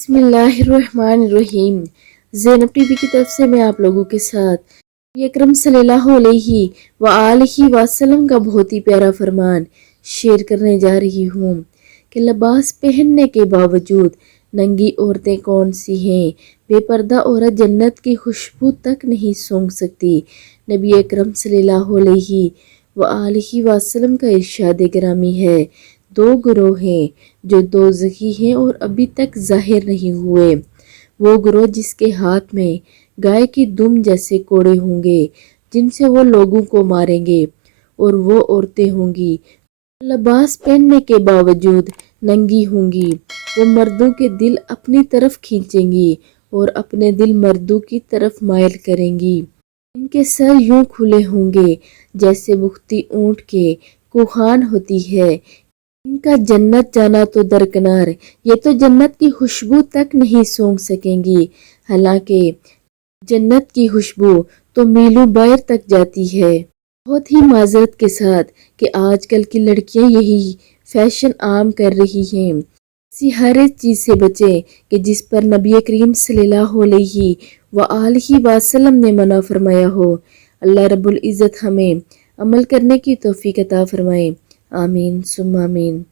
بسم اللہ الرحمن الرحیم۔ زینب ٹی وی کی طرف سے میں آپ لوگوں کے ساتھ نبی اکرم صلی اللہ علیہ وآلہ وسلم کا بہت ہی پیارا فرمان شیئر کرنے جا رہی ہوں کہ لباس پہننے کے باوجود ننگی عورتیں کون سی ہیں؟ بے پردہ عورت جنت کی خوشبو تک نہیں سونگھ سکتی۔ نبی اکرم صلی اللہ علیہ وآلہ وسلم کا ارشاد گرامی ہے، دو گروہ ہیں جو دوزخی ہیں اور ابھی تک ظاہر نہیں ہوئے۔ وہ گروہ جس کے ہاتھ میں گائے کی دم جیسے کوڑے ہوں گے جن سے وہ لوگوں کو ماریں گے، اور وہ عورتیں ہوں گی لباس پہننے کے باوجود ننگی ہوں گی۔ وہ مردوں کے دل اپنی طرف کھینچیں گی اور اپنے دل مردوں کی طرف مائل کریں گی۔ ان کے سر یوں کھلے ہوں گے جیسے بھکتی اونٹ کے کوہان ہوتی ہے۔ ان کا جنت جانا تو درکنار، یہ تو جنت کی خوشبو تک نہیں سونگھ سکیں گی، حالانکہ جنت کی خوشبو تو میلوں باہر تک جاتی ہے۔ بہت ہی معذرت کے ساتھ کہ آج کل کی لڑکیاں یہی فیشن عام کر رہی ہیں۔ ایسی ہر ایک چیز سے بچیں کہ جس پر نبی کریم صلی اللہ علیہ وآلہ وسلم نے منع فرمایا ہو۔ اللہ رب العزت ہمیں عمل کرنے کی توفیق عطا فرمائے، آمین ثم آمین۔